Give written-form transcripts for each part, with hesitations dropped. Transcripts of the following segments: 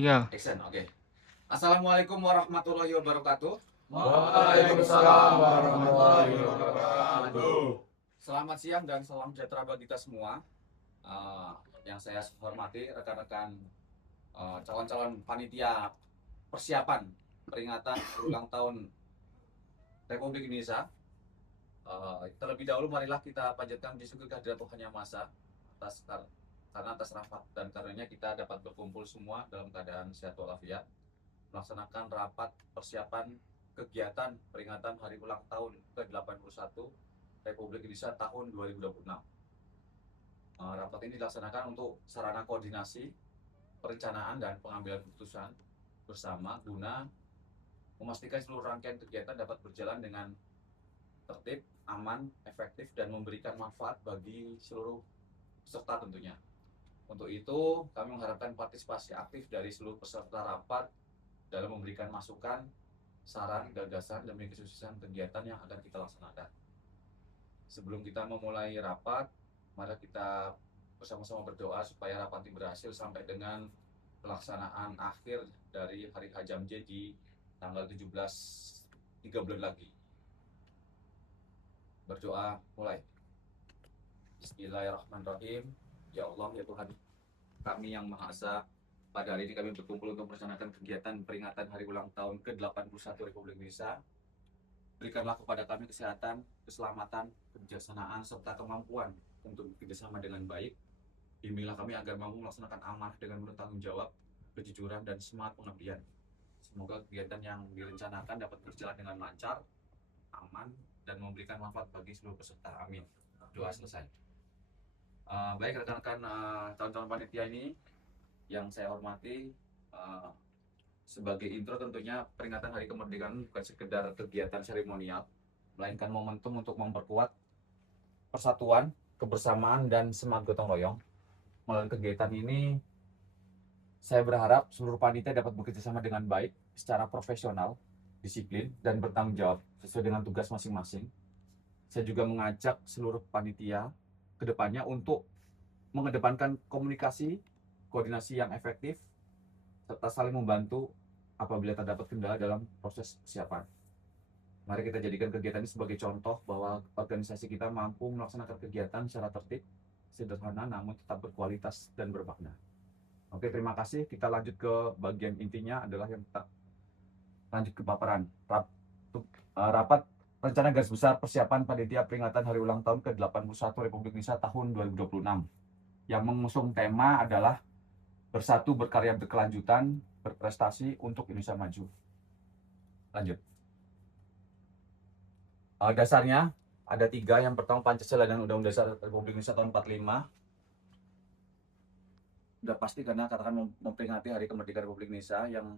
Iya. Action, oke. Assalamualaikum warahmatullahi wabarakatuh. Waalaikumsalam warahmatullahi wabarakatuh. Selamat siang dan salam sejahtera bagi kita semua. Eh, yang saya hormati rekan-rekan calon-calon panitia persiapan peringatan ulang tahun Republik Indonesia. Terlebih dahulu marilah kita panjatkan puji syukur kehadirat Tuhan Yang Maha Esa karena atas rahmat dan karunia kita dapat berkumpul semua dalam keadaan sehat walafiat melaksanakan rapat persiapan kegiatan peringatan hari ulang tahun ke-81 Republik Indonesia tahun 2026. Rapat ini dilaksanakan untuk sarana koordinasi, perencanaan, dan pengambilan keputusan bersama guna memastikan seluruh rangkaian kegiatan dapat berjalan dengan tertib, aman, efektif, dan memberikan manfaat bagi seluruh peserta tentunya. Untuk itu, kami mengharapkan partisipasi aktif dari seluruh peserta rapat dalam memberikan masukan, saran, gagasan demi kesuksesan kegiatan yang akan kita laksanakan. Sebelum kita memulai rapat, mari kita bersama-sama berdoa supaya rapat ini berhasil sampai dengan pelaksanaan akhir dari hari HJMJ di tanggal 17, 3 bulan lagi. Berdoa mulai. Bismillahirrahmanirrahim. Ya Allah, ya Tuhan kami yang Maha Esa, pada hari ini kami berkumpul untuk melaksanakan kegiatan peringatan hari ulang tahun ke-81 Republik Indonesia. Berikanlah kepada kami kesehatan, keselamatan, kebijaksanaan, serta kemampuan untuk bekerjasama dengan baik. Bimbinglah kami agar mampu melaksanakan amanah dengan penuh tanggung jawab, kejujuran, dan semangat pengabdian. Semoga kegiatan yang direncanakan dapat berjalan dengan lancar, aman, dan memberikan manfaat bagi seluruh peserta. Amin. Doa selesai. Baik rekan-rekan calon-calon panitia ini yang saya hormati, sebagai intro tentunya peringatan Hari Kemerdekaan bukan sekedar kegiatan seremonial, melainkan momentum untuk memperkuat persatuan, kebersamaan, dan semangat gotong royong. Melalui kegiatan ini, saya berharap seluruh panitia dapat bekerja sama dengan baik, secara profesional, disiplin, dan bertanggung jawab sesuai dengan tugas masing-masing. Saya juga mengajak seluruh panitia ke depannya untuk mengedepankan komunikasi, koordinasi yang efektif, serta saling membantu apabila terdapat kendala dalam proses persiapan. Mari kita jadikan kegiatan ini sebagai contoh bahwa organisasi kita mampu melaksanakan kegiatan secara tertib, sederhana, namun tetap berkualitas dan bermakna. Oke, terima kasih. Kita lanjut ke bagian intinya adalah yang kita lanjut ke paparan. Rapat rencana garis besar persiapan panitia peringatan hari ulang tahun ke-81 Republik Indonesia tahun 2026. Yang mengusung tema adalah bersatu, berkarya, berkelanjutan, berprestasi untuk Indonesia maju. Lanjut. Dasarnya ada 3. Yang pertama Pancasila dan Undang-Undang Dasar Republik Indonesia tahun 45. Udah pasti karena katakan memperingati Hari Kemerdekaan Republik Indonesia yang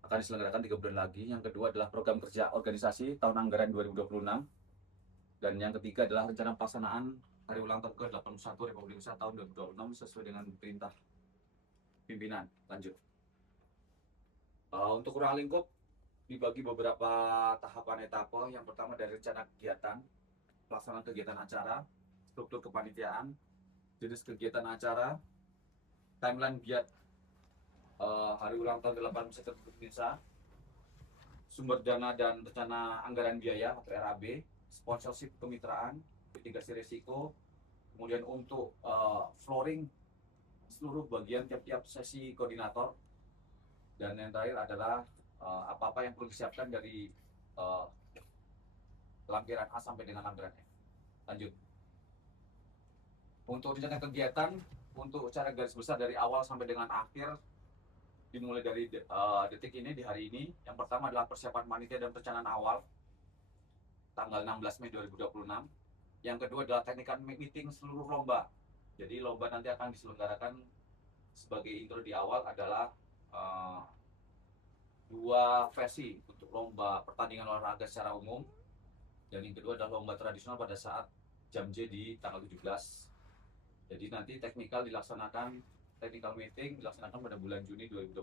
akan diselenggarakan 3 bulan lagi. Yang kedua adalah program kerja organisasi tahun anggaran 2026. Dan yang ketiga adalah rencana pelaksanaan hari ulang tahun ke-81 Republik Indonesia tahun 2026 sesuai dengan perintah pimpinan. Lanjut. Untuk ruang lingkup dibagi beberapa tahapan etapa. Yang pertama dari rencana kegiatan, pelaksanaan kegiatan acara, struktur kepanitiaan, jenis kegiatan acara, timeline giat hari ulang tahun ke-81 Republik Indonesia, sumber dana dan rencana anggaran biaya atau RAB, sponsorship kemitraan, mitigasi risiko, kemudian untuk flooring seluruh bagian tiap-tiap sesi koordinator, dan yang terakhir adalah apa-apa yang perlu disiapkan dari lampiran A sampai dengan lampiran F. Lanjut. Untuk rencana kegiatan, untuk cara garis besar dari awal sampai dengan akhir, dimulai dari detik ini, di hari ini. Yang pertama adalah persiapan panitia dan perencanaan awal, tanggal 16 Mei 2026. Yang kedua adalah technical meeting seluruh lomba. Jadi lomba nanti akan diselenggarakan sebagai intro di awal adalah 2 versi untuk lomba pertandingan olahraga secara umum, dan yang kedua adalah lomba tradisional pada saat JAMJ di tanggal 17. Jadi nanti technical meeting dilaksanakan pada bulan Juni 2026,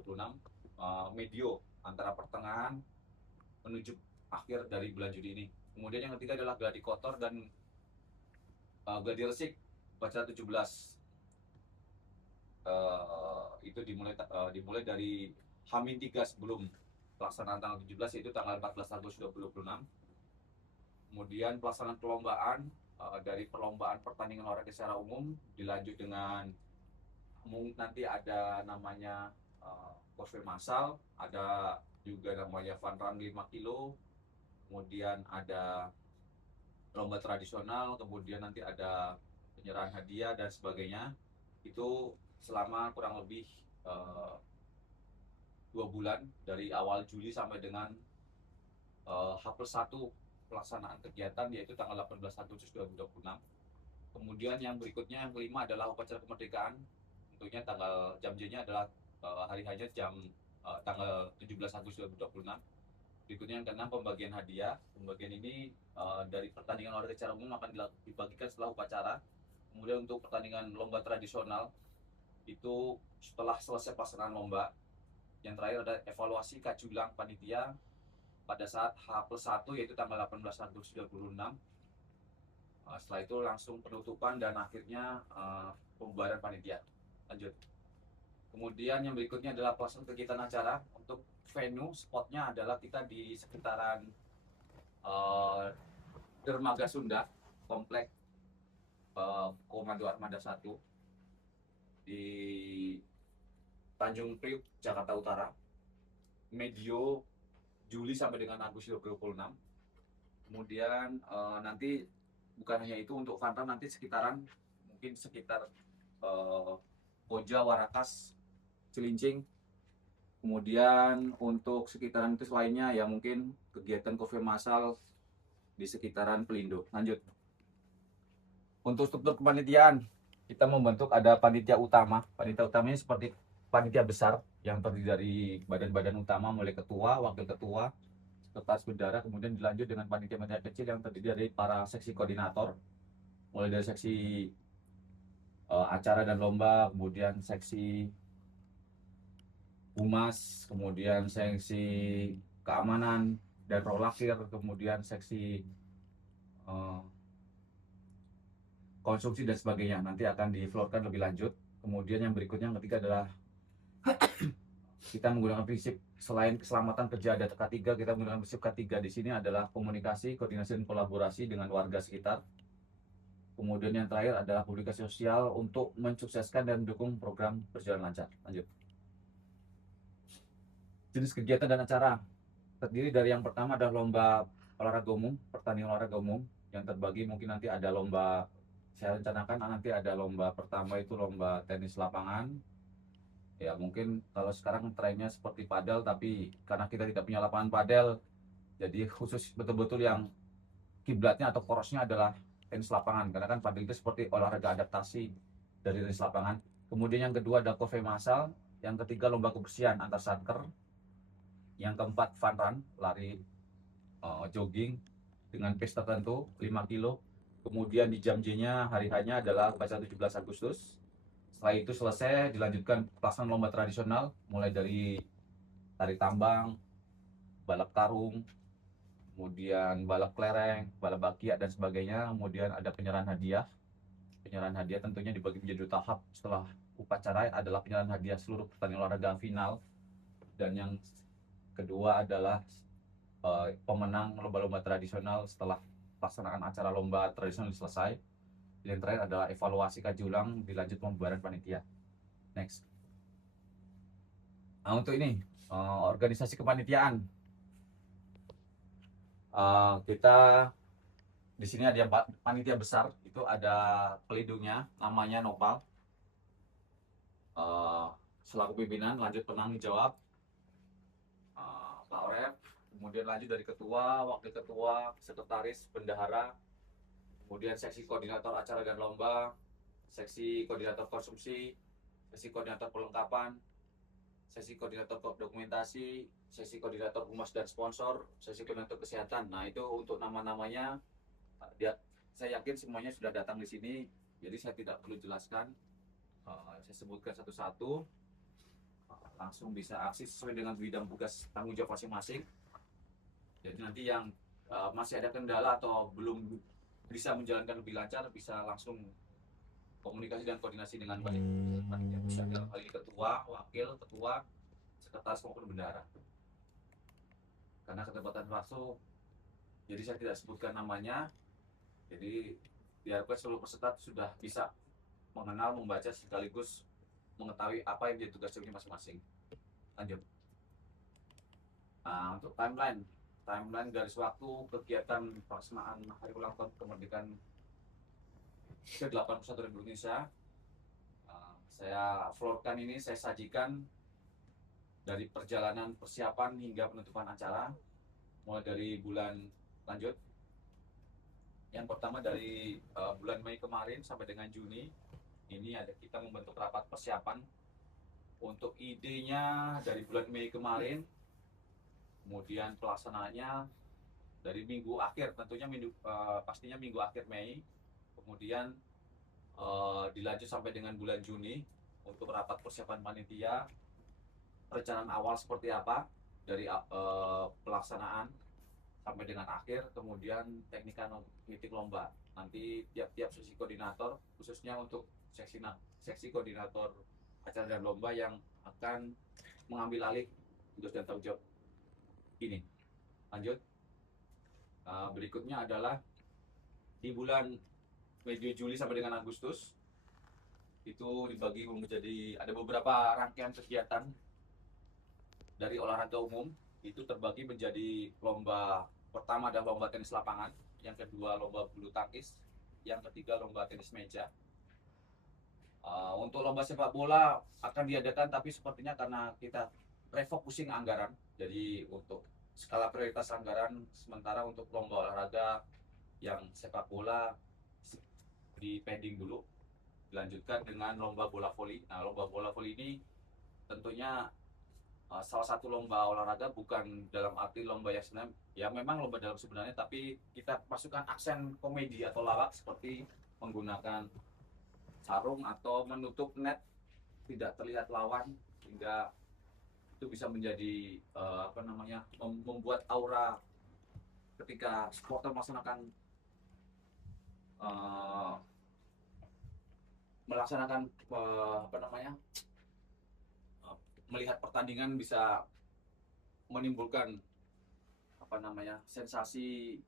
medio antara pertengahan menuju akhir dari bulan Juni ini. Kemudian yang ketiga adalah gladi kotor dan gladi resik upacara 17. itu dimulai dari H-3 sebelum pelaksanaan tanggal 17, yaitu tanggal 14 Agustus 2026. Kemudian pelaksanaan perlombaan dari perlombaan pertandingan olahraga secara umum dilanjut dengan nanti ada namanya cosplay massal, ada juga namanya fun run 5 kilo, kemudian ada lomba tradisional, kemudian nanti ada penyerahan hadiah dan sebagainya. Itu selama kurang lebih 2 bulan dari awal Juli sampai dengan H+1 pelaksanaan kegiatan, yaitu tanggal 18 Agustus 2026. Kemudian yang berikutnya, yang kelima, adalah upacara kemerdekaan. Tentunya jam J-nya adalah hari hanya tanggal 17 Agustus 2026. Berikutnya yang keenam, pembagian hadiah. Pembagian ini dari pertandingan olahraga secara umum akan dibagikan setelah upacara. Kemudian untuk pertandingan lomba tradisional itu setelah selesai pelaksanaan lomba. Yang terakhir ada evaluasi kajulang panitia pada saat H+1, yaitu tanggal 18 Agustus 2026. Setelah itu langsung penutupan dan akhirnya pembubaran panitia. Lanjut. Kemudian yang berikutnya adalah pelaksanaan kegiatan acara. Untuk venue, spotnya adalah kita di sekitaran Dermaga Sunda, komplek Komando Armada 1 di Tanjung Priuk, Jakarta Utara, medio Juli sampai dengan Agustus 2026. Kemudian nanti bukan hanya itu, untuk fun run nanti mungkin sekitar Koja, Warakas, Cilincing. Kemudian untuk sekitaran itu lainnya ya mungkin kegiatan coffee massal di sekitaran Pelindo. Lanjut. Untuk struktur kepanitiaan, kita membentuk ada panitia utama. Panitia utamanya seperti panitia besar yang terdiri dari badan-badan utama, mulai ketua, wakil ketua, sekretaris bendara, kemudian dilanjut dengan panitia-panitia kecil yang terdiri dari para seksi koordinator, mulai dari seksi acara dan lomba, kemudian seksi humas, kemudian seksi keamanan dan rolakir, kemudian seksi konsumsi dan sebagainya. Nanti akan difloorkan lebih lanjut. Kemudian yang berikutnya, yang ketiga, adalah kita menggunakan prinsip, selain keselamatan kerja ada K3, kita menggunakan prinsip K3 di sini adalah komunikasi, koordinasi, dan kolaborasi dengan warga sekitar. Kemudian yang terakhir adalah publikasi sosial untuk mensukseskan dan mendukung program berjalan lancar. Lanjut. Jenis kegiatan dan acara terdiri dari, yang pertama adalah lomba olahraga umum, pertandingan olahraga umum yang terbagi, mungkin nanti ada lomba, saya rencanakan nanti ada lomba pertama itu lomba tenis lapangan. Ya mungkin kalau sekarang trennya seperti padel, tapi karena kita tidak punya lapangan padel, jadi khusus betul-betul yang kiblatnya atau porosnya adalah tenis lapangan, karena kan padel itu seperti olahraga adaptasi dari tenis lapangan. Kemudian yang kedua ada coffee massal, yang ketiga lomba kebersihan antar satker, yang keempat fun run, lari jogging dengan pace tertentu 5 kilo. Kemudian di jam J-nya hari hanya adalah pada 17 Agustus. Setelah itu selesai, dilanjutkan pelaksanaan lomba tradisional, mulai dari tarik tambang, balap karung, kemudian balap kelereng, balap bakiak, dan sebagainya. Kemudian ada penyerahan hadiah. Penyerahan hadiah tentunya dibagi menjadi 2 tahap. Setelah upacara adalah penyerahan hadiah seluruh pertandingan olahraga final, dan yang kedua adalah pemenang lomba-lomba tradisional setelah pelaksanaan acara lomba tradisional selesai. Yang terakhir adalah evaluasi kaji ulang, dilanjut pembubaran panitia. Next. Nah, untuk ini organisasi kepanitiaan, kita di sini ada panitia besar, itu ada pelindungnya, namanya Nopal, selaku pimpinan. Lanjut penanggung jawab Pak Orep, kemudian lanjut dari ketua, wakil ketua, sekretaris, bendahara, kemudian seksi koordinator acara dan lomba, seksi koordinator konsumsi, seksi koordinator perlengkapan, seksi koordinator dokumentasi, seksi koordinator humas dan sponsor, seksi koordinator kesehatan. Nah, itu untuk nama-namanya saya yakin semuanya sudah datang di sini, jadi saya tidak perlu jelaskan. Saya sebutkan satu-satu, langsung bisa akses sesuai dengan bidang tugas tanggung jawab masing-masing. Jadi nanti yang masih ada kendala atau belum bisa menjalankan lebih lancar, bisa langsung komunikasi dan koordinasi dengan baik panitia pusat, dalam hal ini ketua, wakil ketua, sekretaris maupun bendahara. Karena keterlibatan palsu, jadi saya tidak sebutkan namanya. Jadi diharapkan seluruh peserta sudah bisa mengenal, membaca, sekaligus mengetahui apa yang menjadi tugas jobnya masing-masing. Lanjut. Nah, untuk timeline garis waktu kegiatan pelaksanaan hari ulang tahun kemerdekaan ke-81 Republik Indonesia, saya floorkan ini, saya sajikan dari perjalanan persiapan hingga penutupan acara, mulai dari bulan lanjut. Yang pertama dari bulan Mei kemarin sampai dengan Juni, ini ada kita membentuk rapat persiapan. Untuk idenya dari bulan Mei kemarin, kemudian pelaksanaannya dari minggu akhir, tentunya pastinya minggu akhir Mei, kemudian dilanjut sampai dengan bulan Juni untuk rapat persiapan panitia, perencanaan awal seperti apa dari pelaksanaan sampai dengan akhir, kemudian teknika meeting lomba. Nanti tiap-tiap sesi koordinator, khususnya untuk seksi koordinator acara dan lomba yang akan mengambil alih tugas dan tanggung jawab ini. Lanjut. Berikutnya adalah di bulan Juli sampai dengan Agustus itu dibagi menjadi ada beberapa rangkaian kegiatan dari olahraga umum. Itu terbagi menjadi lomba pertama adalah lomba tenis lapangan, yang kedua lomba bulu tangkis, yang ketiga lomba tenis meja. Untuk lomba sepak bola akan diadakan, tapi sepertinya karena kita refocusing anggaran, jadi untuk skala prioritas anggaran sementara untuk lomba olahraga yang sepak bola di pending dulu, dilanjutkan dengan lomba bola voli. Nah, lomba bola voli ini tentunya salah satu lomba olahraga, bukan dalam arti lomba yang sebenarnya, ya memang lomba dalam sebenarnya, tapi kita masukkan aksen komedi atau lawak seperti menggunakan sarung atau menutup net tidak terlihat lawan, hingga itu bisa menjadi membuat aura ketika supporter melaksanakan melihat pertandingan, bisa menimbulkan sensasi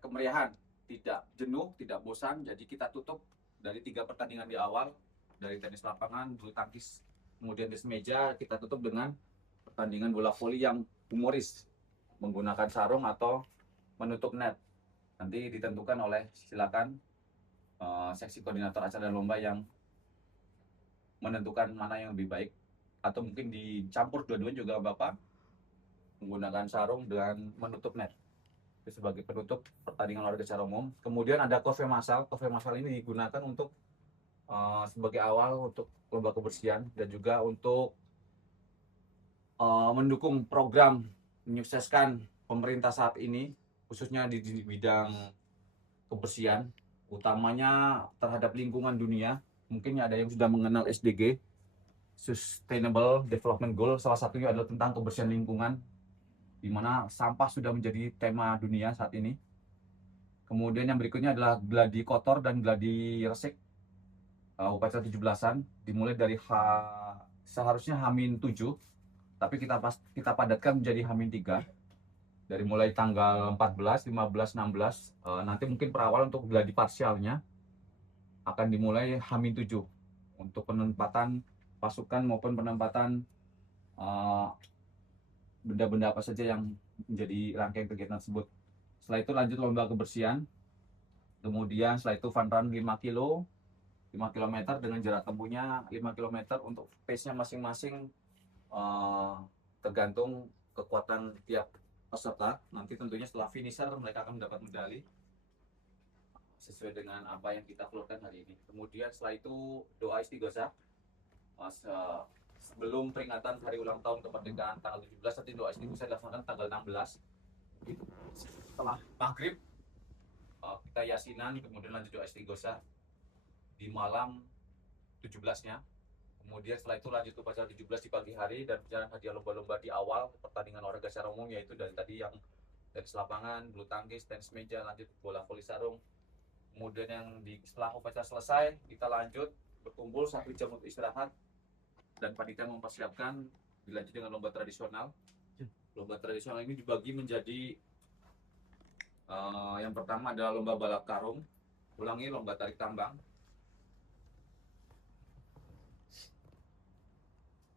kemeriahan, tidak jenuh, tidak bosan. Jadi kita tutup dari 3 pertandingan di awal, dari tenis lapangan, bulu tangkis, kemudian tenis meja, kita tutup dengan pertandingan bola voli yang humoris menggunakan sarung atau menutup net. Nanti ditentukan oleh, silakan seksi koordinator acara dan lomba yang menentukan mana yang lebih baik, atau mungkin dicampur dua-duanya juga Bapak, menggunakan sarung dan menutup net itu sebagai penutup pertandingan olahraga secara umum. Kemudian ada korve massal. Korve massal ini digunakan untuk sebagai awal untuk lomba kebersihan dan juga untuk mendukung program menyukseskan pemerintah saat ini, khususnya di bidang kebersihan, utamanya terhadap lingkungan dunia. Mungkin ada yang sudah mengenal SDG, Sustainable Development Goal, salah satunya adalah tentang kebersihan lingkungan, di mana sampah sudah menjadi tema dunia saat ini. Kemudian yang berikutnya adalah gladi kotor dan gladi resik, upacara 17-an, dimulai dari seharusnya H-7, tapi kita padatkan menjadi H-3, dari mulai tanggal 14, 15, 16. Nanti mungkin perawal untuk gladi parsialnya akan dimulai H-7 untuk penempatan pasukan maupun penempatan benda-benda apa saja yang menjadi rangkaian kegiatan tersebut. Setelah itu lanjut lomba kebersihan. Kemudian setelah itu fun run 5 km dengan jarak tempuhnya 5 km. Untuk pace-nya masing-masing tergantung kekuatan tiap peserta. Nanti tentunya setelah finisher mereka akan mendapat medali sesuai dengan apa yang kita keluarkan hari ini. Kemudian setelah itu doa istighosah. Sebelum peringatan hari ulang tahun kemerdekaan tanggal 17, nanti doa istighosah dilaksanakan tanggal 16. Setelah maghrib kita yasinan, kemudian lanjut doa istighosah di malam 17-nya. Kemudian setelah itu lanjut upacara 17 di pagi hari dan pencarian hadiah lomba-lomba di awal pertandingan olahraga secara umum, yaitu dari tadi yang tenis lapangan, bulu tangkis, tenis meja, lanjut bola voli sarung, Kemudian setelah upacara selesai, kita lanjut berkumpul 1 jam untuk istirahat, dan panitia mempersiapkan dilanjut dengan lomba tradisional. Lomba tradisional ini dibagi menjadi yang pertama adalah lomba balap karung, ulangi lomba tarik tambang.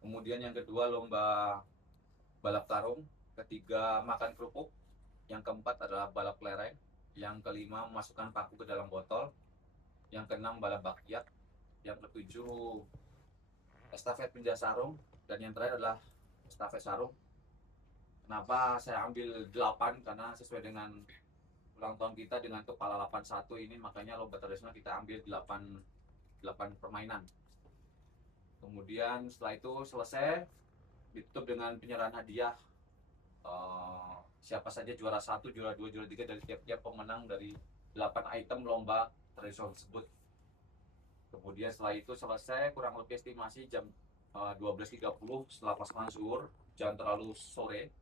Kemudian yang kedua lomba balap karung, ketiga makan kerupuk, yang keempat adalah balap kelereng, yang kelima memasukkan paku ke dalam botol, yang keenam balap bakiak, yang ketujuh estafet pindah sarung, dan yang terakhir adalah estafet sarung. Kenapa saya ambil 8? Karena sesuai dengan ulang tahun kita dengan kepala 81 ini, makanya lomba tradisional kita ambil 8 permainan. Kemudian setelah itu selesai, ditutup dengan penyerahan hadiah. Siapa saja juara 1, juara 2, juara 3 dari tiap-tiap pemenang dari 8 item lomba tradisional tersebut. Kemudian setelah itu selesai, kurang lebih estimasi jam 12.30 setelah pelaksanaan zuhur, jangan terlalu sore.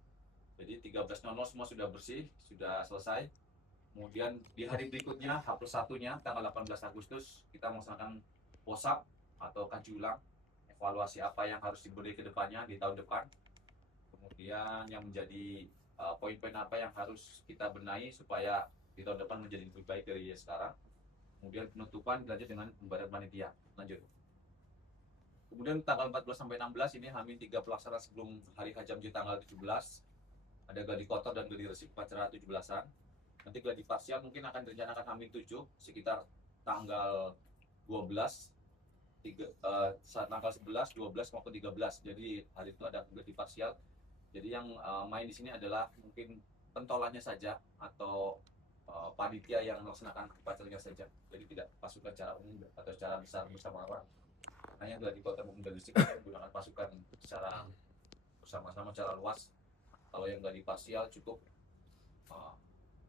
Jadi 13.00 semua sudah bersih, sudah selesai. Kemudian di hari berikutnya, H+1-nya, tanggal 18 Agustus, kita melaksanakan WhatsApp atau kaji ulang, evaluasi apa yang harus diberi ke depannya di tahun depan. Kemudian yang menjadi poin-poin apa yang harus kita benahi supaya di tahun depan menjadi lebih baik dari sekarang. Kemudian penutupan dilanjut dengan pembahasan panitia. Lanjut. Kemudian tanggal 14 sampai 16 ini H-3 pelaksanaan sebelum hari Hajamji tanggal 17. Ada gladi kotor dan gladi resik upacara 17-an. Nanti gladi parsial mungkin akan direncanakan H-7 sekitar tanggal 12, tanggal 11, 12 maupun 13. Jadi hari itu ada gladi parsial. Jadi yang main di sini adalah mungkin pentolannya saja atau panitia yang melaksanakan upacaranya saja. Jadi tidak pasukan secara umum atau secara besar bersama orang. Hanya gladi kotor maupun gladi resik menggunakan pasukan secara bersama-sama secara luas. Kalau yang gladi parsial cukup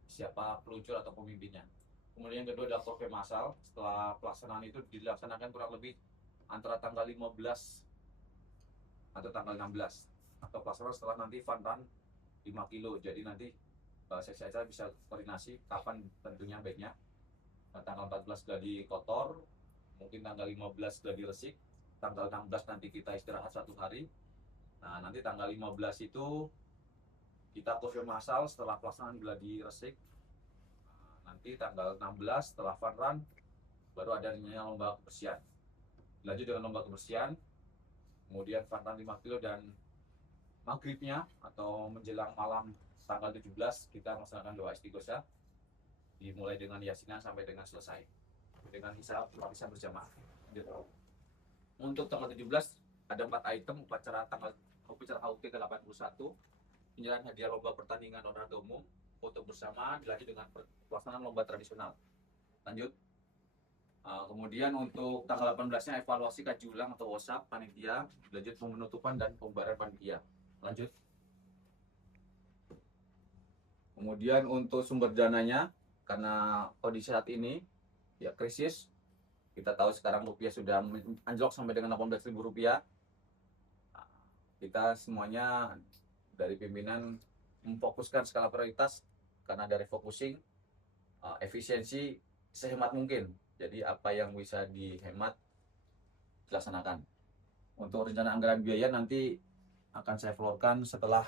siapa peluncur atau pemimpinnya. Kemudian yang kedua adalah trofei massal. Setelah pelaksanaan itu dilaksanakan kurang lebih antara tanggal 15 atau tanggal 16. Atau pelaksanaan setelah nanti fun run 5 kilo. Jadi nanti seksi acara bisa koordinasi kapan tentunya baiknya. Tanggal 14 gladi kotor, mungkin tanggal 15 gladi resik, tanggal 16 nanti kita istirahat 1 hari. Nah nanti tanggal 15 itu kita trofei massal setelah pelaksanaan gladi resik. Nanti tanggal 16 setelah fun run baru adanya lomba kebersihan. Lanjut dengan lomba kebersihan, kemudian fun run 5 kilo, dan maghribnya atau menjelang malam tanggal 17 kita melaksanakan doa istighosah, dimulai dengan yasinan sampai dengan selesai dengan hisab berjamaah. Untuk tanggal 17 ada 4 item upacara HUT ke-81, penyerahan hadiah lomba pertandingan olahraga umum, foto bersama, dilanjut dengan pelaksanaan lomba tradisional. Lanjut. Kemudian untuk tanggal 18-nya evaluasi kaji ulang atau WhatsApp panitia, lanjut penutupan dan pembayaran panitia. Lanjut. Kemudian untuk sumber dananya, karena kondisi saat ini ya krisis, kita tahu sekarang rupiah sudah anjlok sampai dengan Rp18.000. Kita semuanya dari pimpinan memfokuskan skala prioritas karena ada refocusing, efisiensi sehemat mungkin. Jadi apa yang bisa dihemat dilaksanakan. Untuk rencana anggaran biaya nanti akan saya floorkan setelah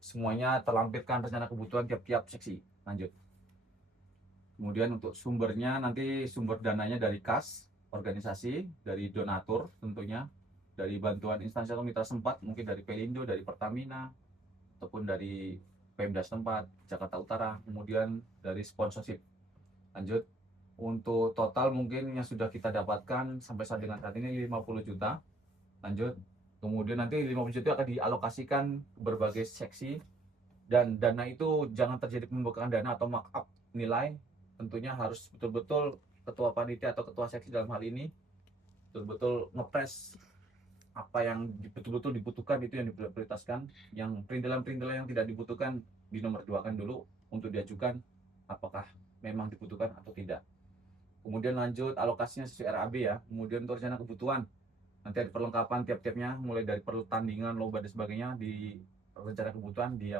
semuanya terlampirkan rencana kebutuhan tiap-tiap seksi. Lanjut. Kemudian untuk sumbernya nanti sumber dananya dari kas organisasi, dari donatur tentunya, dari bantuan instansi atau mitra setempat, mungkin dari Pelindo, dari Pertamina, ataupun dari Pemda setempat, Jakarta Utara, kemudian dari sponsorship. Lanjut. Untuk total mungkin yang sudah kita dapatkan sampai saat ini 50 juta. Lanjut. Kemudian nanti 50 juta akan dialokasikan ke berbagai seksi, dan dana itu jangan terjadi pembukaan dana atau markup nilai. Tentunya harus betul-betul ketua panitia atau ketua seksi dalam hal ini betul-betul ngepres apa yang betul-betul dibutuhkan, itu yang diprioritaskan. Yang perintilan-perintilan yang tidak dibutuhkan dinomor 2-kan dulu untuk diajukan apakah memang dibutuhkan atau tidak. Kemudian lanjut alokasinya sesuai RAB ya. Kemudian untuk rencana kebutuhan nanti ada perlengkapan tiap-tiapnya, mulai dari pertandingan, lomba dan sebagainya, di rencana kebutuhan di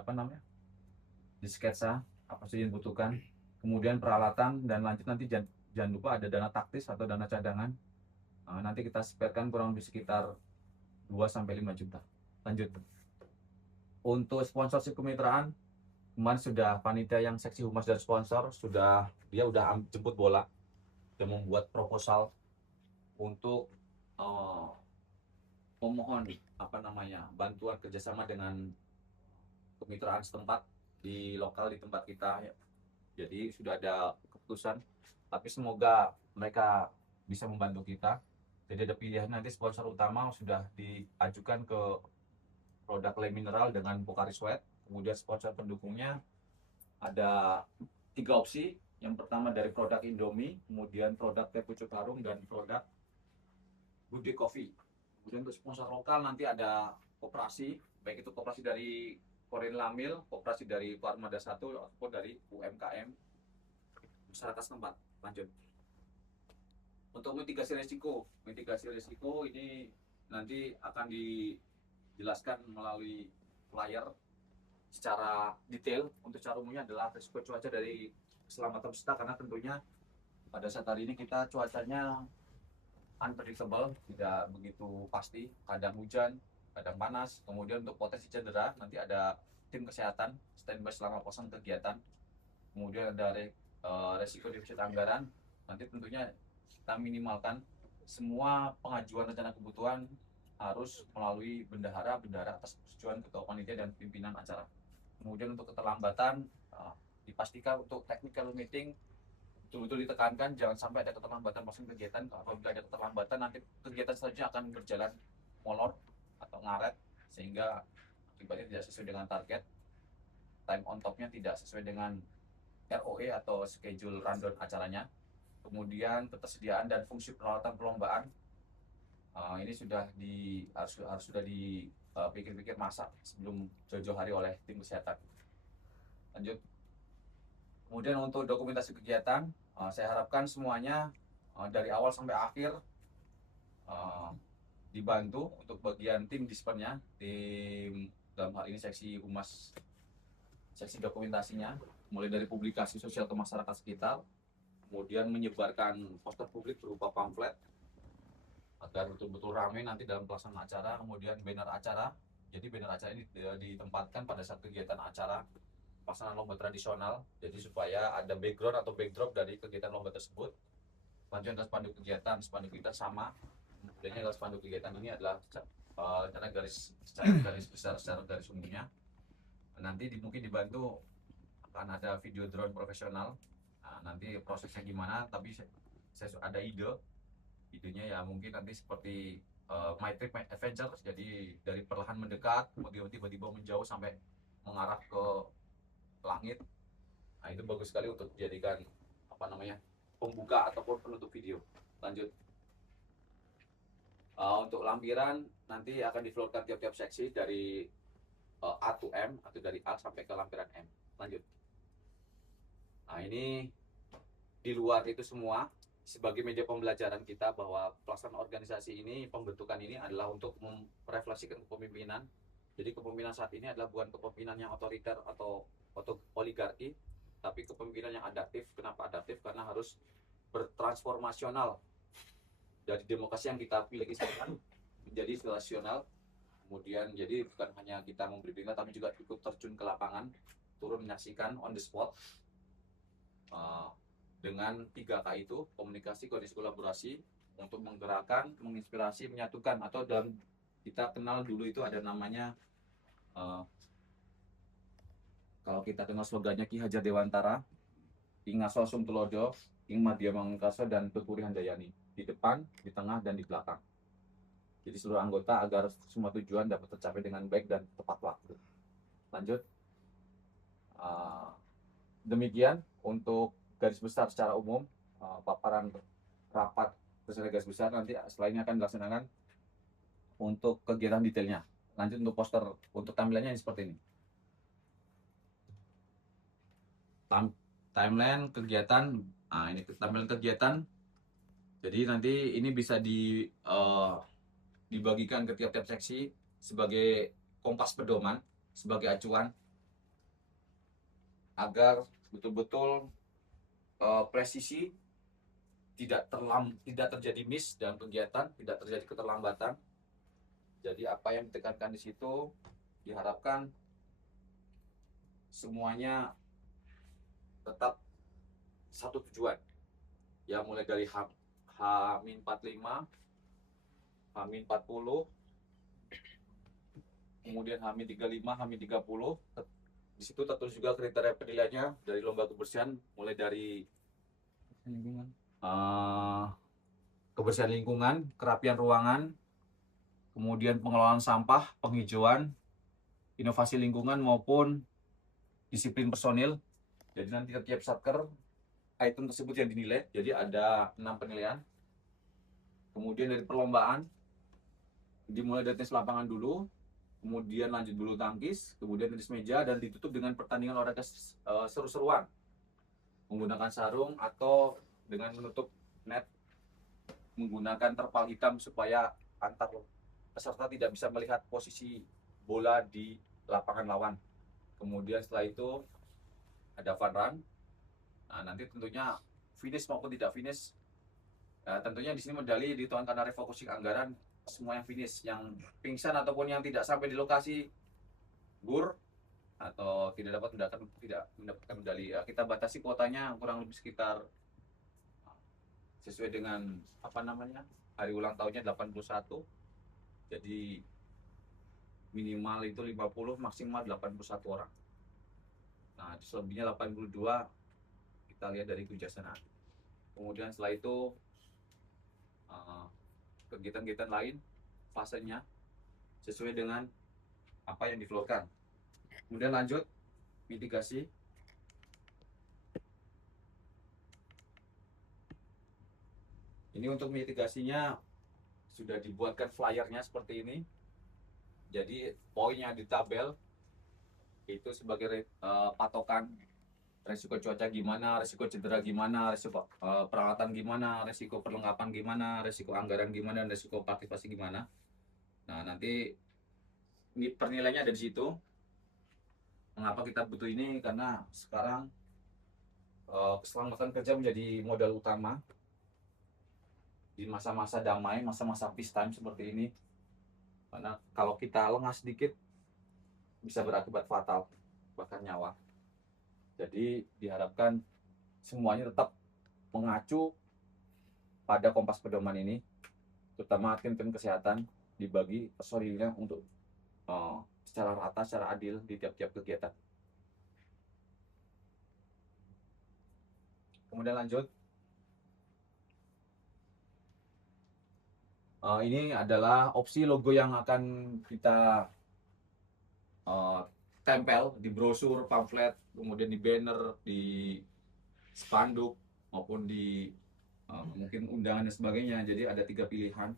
di sketsa apa saja yang dibutuhkan. kemudian peralatan, dan lanjut nanti jangan lupa ada dana taktis atau dana cadangan. Nanti kita spare-kan kurang lebih sekitar 2-5 juta. Lanjut. Untuk sponsorship kemitraan, kemarin sudah panitia yang seksi humas dan sponsor dia udah jemput bola, dan membuat proposal untuk memohon bantuan kerjasama dengan kemitraan setempat di lokal di tempat kita ya. Jadi sudah ada keputusan, tapi semoga mereka bisa membantu kita. Jadi ada pilihan, nanti sponsor utama sudah diajukan ke produk Le Mineral dengan Pocari Sweat. Kemudian sponsor pendukungnya ada 3 opsi. Yang pertama dari produk Indomie, kemudian produk teh pucuk harum, dan produk Good Day Coffee. Kemudian untuk sponsor lokal nanti ada koperasi, baik itu koperasi dari Korin Lamil, koperasi dari Parmada 1, ataupun dari UMKM masyarakat setempat. Lanjut. Untuk mitigasi risiko ini nanti akan dijelaskan melalui flyer secara detail. Untuk cara umumnya adalah risiko cuaca dari keselamatan peserta, karena tentunya pada saat hari ini kita cuacanya unpredictable, tidak begitu pasti, kadang hujan, kadang panas. Kemudian untuk potensi cedera nanti ada tim kesehatan standby selama pelaksanaan kegiatan. Kemudian ada resiko defisit anggaran, nanti tentunya kita minimalkan semua pengajuan rencana kebutuhan harus melalui bendahara atas persetujuan ketua panitia dan pimpinan acara. Kemudian untuk keterlambatan dipastikan untuk technical meeting betul-betul ditekankan, jangan sampai ada keterlambatan pasca kegiatan. Apabila ada keterlambatan, nanti kegiatan selanjutnya akan berjalan molor atau ngaret, sehingga akibatnya tidak sesuai dengan target, time on top-nya tidak sesuai dengan ROE atau schedule rundown acaranya. Kemudian ketersediaan dan fungsi peralatan perlombaan ini harus sudah dipikir-pikir masa sebelum jauh-jauh hari oleh tim kesehatan. Lanjut. Kemudian untuk dokumentasi kegiatan, saya harapkan semuanya dari awal sampai akhir dibantu untuk bagian tim dispennya, tim dalam hal ini seksi humas, seksi dokumentasinya, mulai dari publikasi sosial ke masyarakat sekitar, kemudian menyebarkan poster publik berupa pamflet agar betul-betul ramai nanti dalam pelaksanaan acara. Kemudian banner acara, jadi banner acara ini ditempatkan pada saat kegiatan acara pelaksanaan lomba tradisional, jadi supaya ada background atau backdrop dari kegiatan lomba tersebut. Selanjutnya adalah spanduk kegiatan, spanduk kita sama, kemudian adalah spanduk kegiatan ini adalah rencana garis besar secara garis umumnya. Nanti mungkin dibantu akan ada video drone profesional. Nanti prosesnya gimana, tapi saya ada idenya ya mungkin nanti seperti My Trip My Adventure, jadi dari perlahan mendekat, kemudian tiba-tiba menjauh sampai mengarah ke langit. Nah, itu bagus sekali untuk dijadikan pembuka ataupun penutup video. Lanjut. Untuk lampiran nanti akan difloorkan tiap-tiap seksi dari A to M atau dari A sampai ke lampiran M. Lanjut. Nah, ini di luar itu semua sebagai media pembelajaran kita bahwa pelaksanaan organisasi ini, pembentukan ini adalah untuk merefleksikan kepemimpinan. Jadi kepemimpinan saat ini adalah bukan kepemimpinan yang otoriter atau oligarki, tapi kepemimpinan yang adaptif. Kenapa adaptif? Karena harus bertransformasional dari demokrasi yang kita pilih sekarang menjadi situasional. Kemudian jadi bukan hanya kita memberi perintah, tapi juga ikut terjun ke lapangan, turun menyaksikan on the spot. Dengan 3K itu, komunikasi, koordinasi, kolaborasi, untuk menggerakkan, menginspirasi, menyatukan, atau dalam kita kenal dulu itu ada namanya kalau kita kenal slogannya Ki Hajar Dewantara, Ing Ngaso Sum Tulodo, Ing Madya Mangkaso, dan Tuturi Handayani, di depan, di tengah, dan di belakang. Jadi seluruh anggota agar semua tujuan dapat tercapai dengan baik dan tepat waktu. Lanjut. Demikian untuk garis besar secara umum, paparan rapat secara garis besar. Nanti setelah ini akan dilaksanakan untuk kegiatan detailnya. Lanjut untuk poster, untuk tampilannya ini seperti ini. Timeline kegiatan, ini tampilan kegiatan. Jadi nanti ini bisa dibagikan ke tiap-tiap seksi sebagai kompas pedoman, sebagai acuan, agar betul-betul presisi, tidak terjadi miss dalam kegiatan, tidak terjadi keterlambatan. Jadi apa yang ditekankan di situ diharapkan semuanya tetap satu tujuan. Ya mulai dari H-45, H-40, kemudian H-35, H-30. Di situ tertulis juga kriteria penilaiannya dari lomba kebersihan, mulai dari kebersihan lingkungan, kerapian ruangan, kemudian pengelolaan sampah, penghijauan, inovasi lingkungan maupun disiplin personil. Jadi nanti setiap satker item tersebut yang dinilai. Jadi ada 6 penilaian. Kemudian dari perlombaan dimulai dari tes lapangan dulu, kemudian lanjut bulu tangkis, kemudian tenis meja, dan ditutup dengan pertandingan olahraga seru-seruan menggunakan sarung atau dengan menutup net menggunakan terpal hitam supaya antar peserta tidak bisa melihat posisi bola di lapangan lawan. Kemudian setelah itu ada fun run. Nah, nanti tentunya finish maupun tidak finish. Nah, tentunya di sini medali dituangkan karena refocusing anggaran. Semua yang finish, yang pingsan ataupun yang tidak sampai di lokasi GUR atau tidak mendapatkan medali. Ya, kita batasi kuotanya kurang lebih sekitar sesuai dengan hari ulang tahunnya 81. Jadi minimal itu 50, maksimal 81 orang. Nah, selebihnya 82 kita lihat dari kebijaksanaan. Kemudian setelah itu kegiatan-kegiatan lain fasenya sesuai dengan apa yang diflowkan. Kemudian lanjut mitigasi. Ini untuk mitigasinya sudah dibuatkan flyernya seperti ini. Jadi poinnya di tabel itu sebagai patokan resiko cuaca gimana, resiko cedera gimana, resiko peralatan gimana, resiko perlengkapan gimana, resiko anggaran gimana, dan resiko partisipasi gimana. Nah, nanti ini pernilaiannya ada di situ. Mengapa kita butuh ini? Karena sekarang keselamatan kerja menjadi modal utama di masa-masa damai, masa-masa peace time seperti ini. Karena kalau kita lengah sedikit bisa berakibat fatal, bahkan nyawa. Jadi diharapkan semuanya tetap mengacu pada kompas pedoman ini, terutama tim-tim kesehatan dibagi personilnya untuk secara rata, secara adil di tiap-tiap kegiatan. Kemudian lanjut, ini adalah opsi logo yang akan kita tempel di brosur, pamflet, kemudian di banner, di spanduk, maupun di mungkin undangan dan sebagainya. Jadi ada 3 pilihan.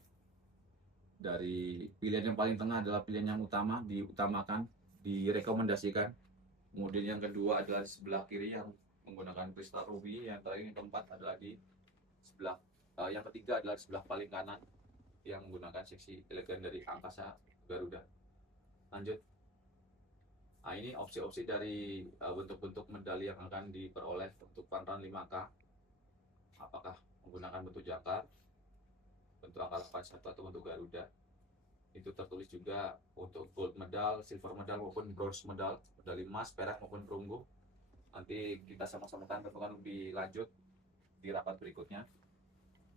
Dari pilihan yang paling tengah adalah pilihan yang utama, diutamakan, direkomendasikan. Kemudian yang kedua adalah di sebelah kiri yang menggunakan kristal ruby. Yang terakhir yang keempat adalah di sebelah yang ketiga adalah di sebelah paling kanan yang menggunakan seksi elegan dari angkasa Garuda. Lanjut. Nah, ini opsi-opsi dari bentuk-bentuk medali yang akan diperoleh untuk fun run 5K. Apakah menggunakan bentuk jangkar, bentuk angka 81 atau bentuk Garuda. Itu tertulis juga untuk gold medal, silver medal maupun bronze medal, medali emas, perak maupun perunggu. Nanti kita sama-sama tentukan lebih lanjut di rapat berikutnya.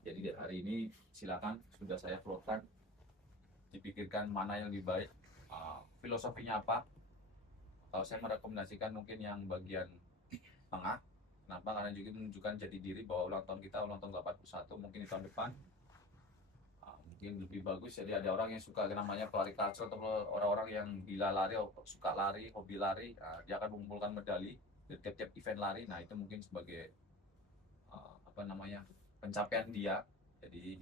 Jadi hari ini silakan sudah saya flowkan, dipikirkan mana yang lebih baik, filosofinya apa. Kalau saya merekomendasikan mungkin yang bagian tengah. Kenapa? Karena juga menunjukkan jati diri bahwa ulang tahun kita ulang tahun 81, mungkin di tahun depan mungkin lebih bagus. Jadi ada orang yang suka namanya pelari culture atau orang-orang yang gila lari, suka lari, hobi lari, dia akan mengumpulkan medali di tiap-tiap event lari. Nah, itu mungkin sebagai pencapaian dia. Jadi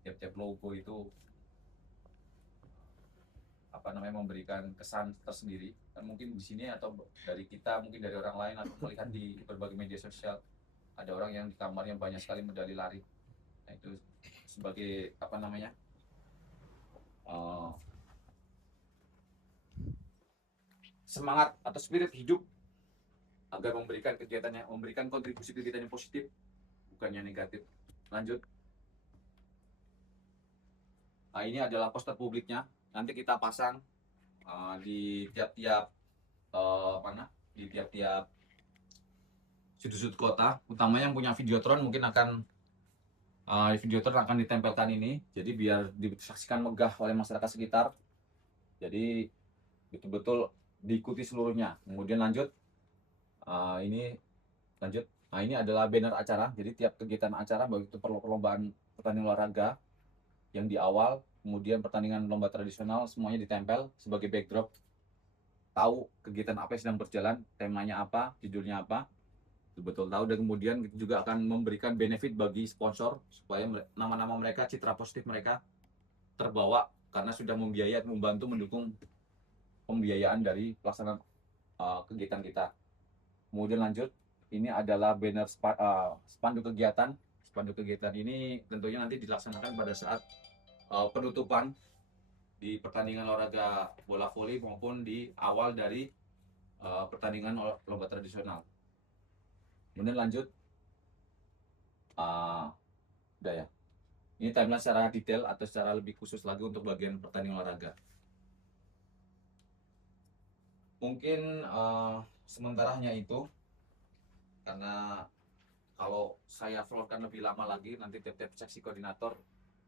tiap-tiap logo itu memberikan kesan tersendiri. Dan mungkin di sini atau dari kita, mungkin dari orang lain, atau melihat di berbagai media sosial ada orang yang di kamarnya banyak sekali medali lari. Nah, itu sebagai semangat atau spirit hidup agar memberikan kontribusi kegiatan yang positif, bukannya negatif. Lanjut. Nah, ini adalah poster publiknya. Nanti kita pasang di tiap-tiap di tiap-tiap sudut-sudut kota. Utamanya yang punya Videotron mungkin akan Videotron akan ditempelkan ini. Jadi biar disaksikan megah oleh masyarakat sekitar. Jadi betul-betul diikuti seluruhnya. Kemudian lanjut. Ini lanjut. Nah, ini adalah banner acara. Jadi tiap kegiatan acara, baik itu perlombaan pertandingan olahraga yang di awal, kemudian pertandingan lomba tradisional, semuanya ditempel sebagai backdrop. Tahu kegiatan apa yang sedang berjalan, temanya apa, judulnya apa, betul tahu. Dan kemudian kita juga akan memberikan benefit bagi sponsor supaya nama-nama mereka, citra positif mereka terbawa karena sudah membantu mendukung pembiayaan dari pelaksanaan kegiatan kita. Kemudian lanjut, ini adalah banner spanduk kegiatan. Spanduk kegiatan ini tentunya nanti dilaksanakan pada saat penutupan di pertandingan olahraga bola voli maupun di awal dari pertandingan lomba tradisional. Kemudian lanjut, udah ya. Ini timeline secara detail atau secara lebih khusus lagi untuk bagian pertandingan olahraga. Mungkin sementara hanya itu, karena kalau saya floorkan lebih lama lagi, nanti tiap-tiap seksi koordinator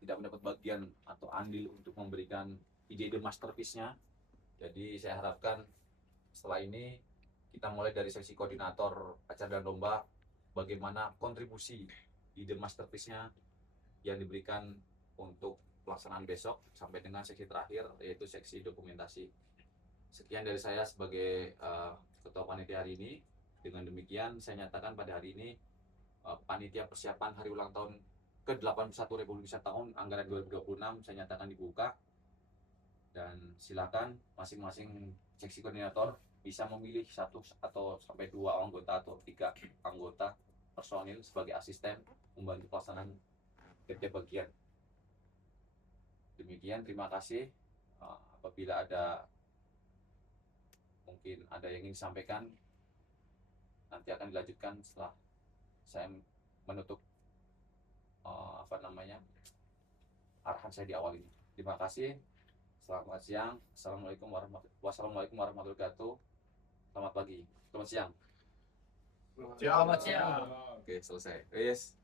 tidak mendapat bagian atau andil untuk memberikan ide-ide masterpiece-nya. Jadi saya harapkan setelah ini kita mulai dari seksi koordinator acara dan lomba, bagaimana kontribusi ide masterpiece-nya yang diberikan untuk pelaksanaan besok sampai dengan seksi terakhir, yaitu seksi dokumentasi. Sekian dari saya sebagai ketua panitia hari ini. Dengan demikian saya nyatakan pada hari ini panitia persiapan hari ulang tahun ke-81 Republik Indonesia tahun anggaran 2026 saya nyatakan dibuka. Dan silakan masing-masing seksi koordinator bisa memilih 1 atau sampai 2 anggota atau 3 anggota personil sebagai asisten membantu pelaksanaan tiap bagian. Demikian, terima kasih. Apabila mungkin ada yang ingin disampaikan, nanti akan dilanjutkan setelah saya menutup arahan saya di awal ini. Terima kasih. Selamat siang. Wassalamualaikum warahmatullahi wabarakatuh. Selamat pagi. Selamat siang. Selamat siang. Oke, selesai. Yes.